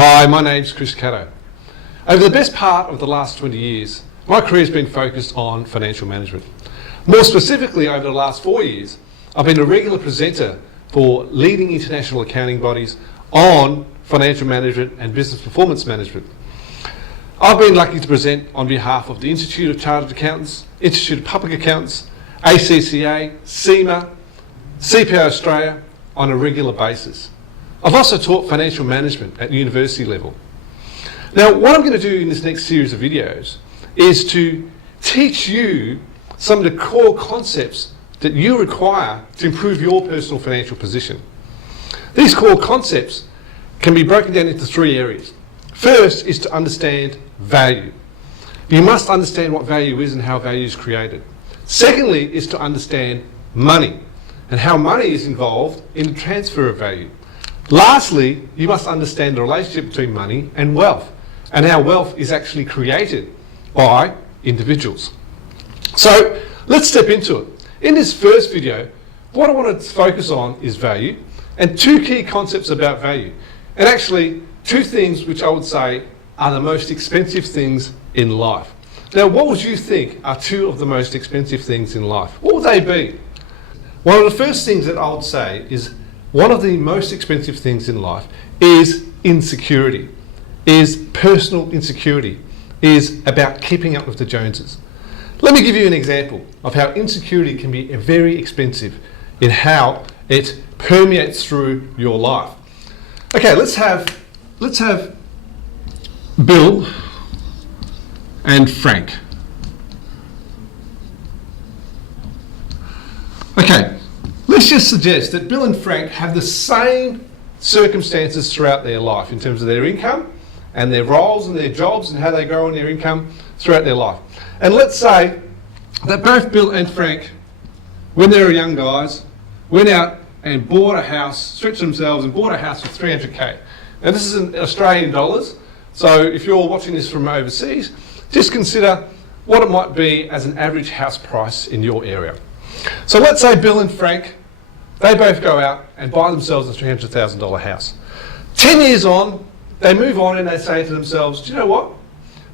Hi, my name's Chris Caddo. Over the best part of the last 20 years, my career has been focused on financial management. More specifically, over the last 4 years, I've been a regular presenter for leading international accounting bodies on financial management and business performance management. I've been lucky to present on behalf of the Institute of Chartered Accountants, Institute of Public Accountants, ACCA, CIMA, CPA Australia on a regular basis. I've also taught financial management at university level. Now, what I'm going to do in this next series of videos is to teach you some of the core concepts that you require to improve your personal financial position. These core concepts can be broken down into 3 areas. First is to understand value. You must understand what value is and how value is created. Secondly is to understand money and how money is involved in the transfer of value. Lastly, you must understand the relationship between money and wealth and how wealth is actually created by individuals. So let's step into it. In this first video, what I want to focus on is value and 2 key concepts about value. And actually 2 things which I would say are the most expensive things in life. Now, what would you think are 2 of the most expensive things in life? What would they be? One of the first things that I would say is one of the most expensive things in life is insecurity, is personal insecurity, is about keeping up with the Joneses. Let me give you an example of how insecurity can be very expensive in how it permeates through your life. Okay, let's have Bill and Frank. Okay. Let's just suggest that Bill and Frank have the same circumstances throughout their life in terms of their income and their roles and their jobs and how they grow in their income throughout their life. And let's say that both Bill and Frank, when they were young guys, went out and bought a house, stretched themselves and bought a house for 300k. Now this is in Australian dollars, so if you're watching this from overseas, just consider what it might be as an average house price in your area. So let's say Bill and Frank, they both go out and buy themselves a $300,000 house. 10 years on, they move on and they say to themselves, do you know what?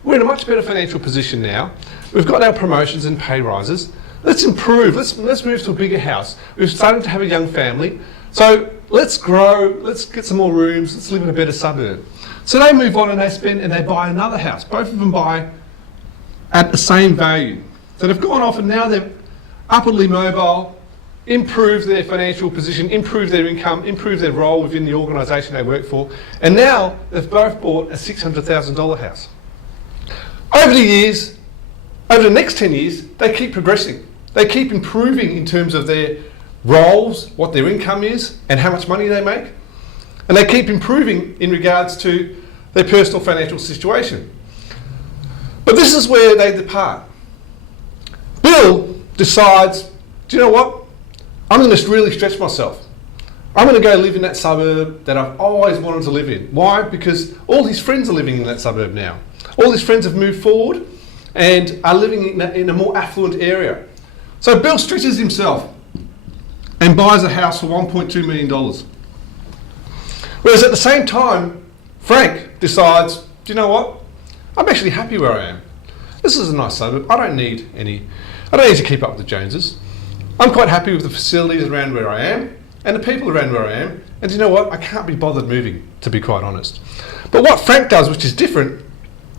We're in a much better financial position now. We've got our promotions and pay rises. Let's improve, let's move to a bigger house. We've started to have a young family. So let's grow, let's get some more rooms, let's live in a better suburb. So they move on and they spend and they buy another house. Both of them buy at the same value. So they've gone off and now they're upwardly mobile, improve their financial position, improve their income, improve their role within the organisation they work for, and now they've both bought a $600,000 house. Over the years, over the next 10 years, they keep progressing. They keep improving in terms of their roles, what their income is, and how much money they make. And they keep improving in regards to their personal financial situation. But this is where they depart. Bill decides, do you know what? I'm going to really stretch myself. I'm going to go live in that suburb that I've always wanted to live in. Why? Because all his friends are living in that suburb now. All his friends have moved forward and are living in a more affluent area. So Bill stretches himself and buys a house for $1.2 million. Whereas at the same time, Frank decides, do you know what? I'm actually happy where I am. This is a nice suburb. I don't need to keep up with the Joneses. I'm quite happy with the facilities around where I am and the people around where I am. And you know what? I can't be bothered moving, to be quite honest. But what Frank does, which is different,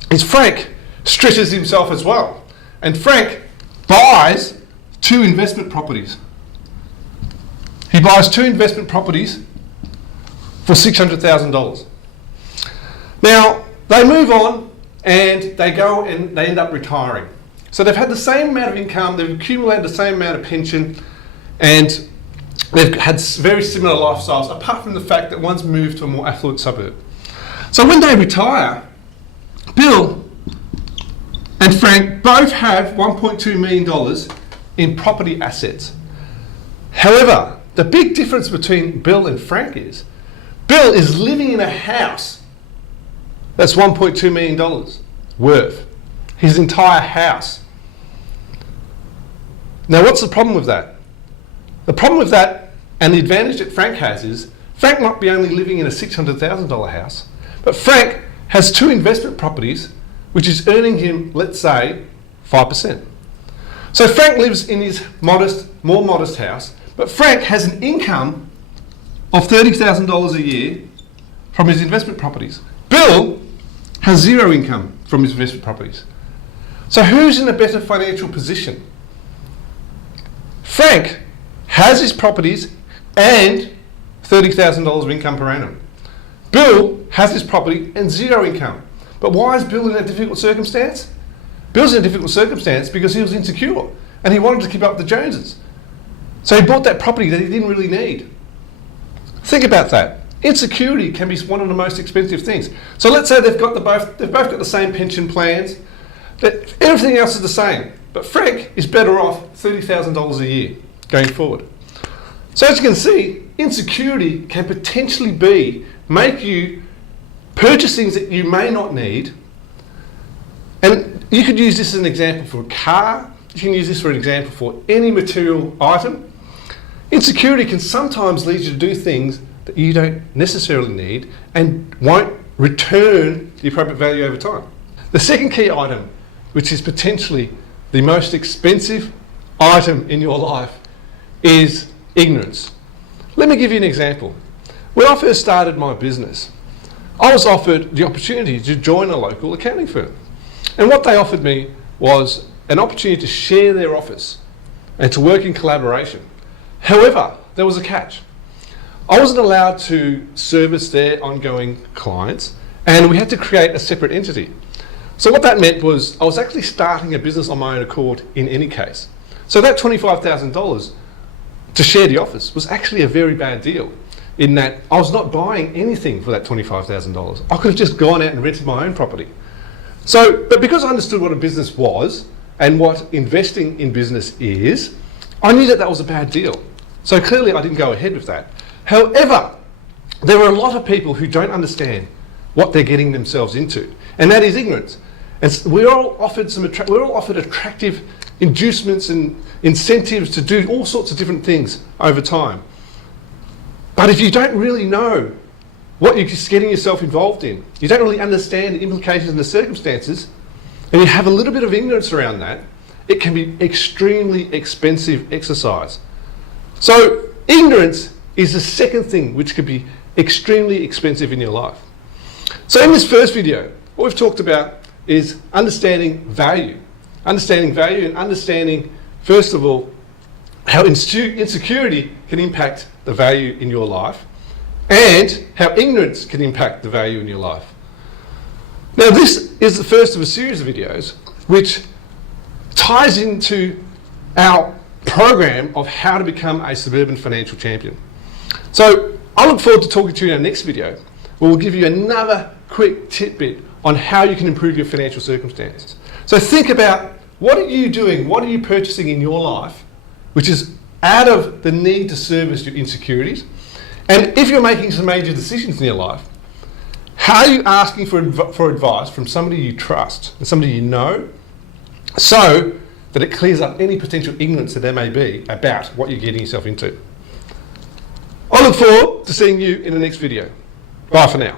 is Frank stretches himself as well. And Frank buys 2 investment properties. He buys 2 investment properties for $600,000. Now, they move on and they go and they end up retiring. So they've had the same amount of income, they've accumulated the same amount of pension, and they've had very similar lifestyles, apart from the fact that one's moved to a more affluent suburb. So when they retire, Bill and Frank both have $1.2 million in property assets. However, the big difference between Bill and Frank is, Bill is living in a house that's $1.2 million worth. His entire house. Now, what's the problem with that? The problem with that, and the advantage that Frank has, is Frank might be only living in a $600,000 house, But Frank has 2 investment properties, which is earning him, let's say, 5%. So Frank lives in his more modest house, but Frank has an income of $30,000 a year from his investment properties. Bill has 0 income from his investment properties. So who's in a better financial position? Frank has his properties and $30,000 of income per annum. Bill has his property and 0 income. But why is Bill in a difficult circumstance? Bill's in a difficult circumstance because he was insecure and he wanted to keep up the Joneses. So he bought that property that he didn't really need. Think about that. Insecurity can be one of the most expensive things. So let's say they've both got the same pension plans, that everything else is the same, but Frank is better off $30,000 a year going forward. So as you can see, insecurity can potentially make you purchase things that you may not need. And you could use this as an example for a car. You can use this for an example for any material item. Insecurity can sometimes lead you to do things that you don't necessarily need and won't return the appropriate value over time. The second key item, which is potentially the most expensive item in your life, is ignorance. Let me give you an example. When I first started my business, I was offered the opportunity to join a local accounting firm. And what they offered me was an opportunity to share their office and to work in collaboration. However, there was a catch. I wasn't allowed to service their ongoing clients, and we had to create a separate entity. So what that meant was I was actually starting a business on my own accord in any case. So that $25,000 to share the office was actually a very bad deal, in that I was not buying anything for that $25,000. I could have just gone out and rented my own property. But because I understood what a business was and what investing in business is, I knew that that was a bad deal. So clearly I didn't go ahead with that. However, there are a lot of people who don't understand what they're getting themselves into, and that is ignorance. And we're all offered attractive inducements and incentives to do all sorts of different things over time. But if you don't really know what you're getting yourself involved in, you don't really understand the implications and the circumstances, and you have a little bit of ignorance around that, it can be extremely expensive exercise. So ignorance is the second thing which could be extremely expensive in your life. So in this first video, what we've talked about is understanding value. Understanding value and understanding, first of all, how insecurity can impact the value in your life and how ignorance can impact the value in your life. Now this is the first of a series of videos which ties into our program of how to become a suburban financial champion. So I look forward to talking to you in our next video, where we'll give you another quick tidbit on how you can improve your financial circumstances. So think about, what are you doing, what are you purchasing in your life which is out of the need to service your insecurities? And if you're making some major decisions in your life, how are you asking for advice from somebody you trust and somebody you know, so that it clears up any potential ignorance that there may be about what you're getting yourself into? I look forward to seeing you in the next video. Bye for now.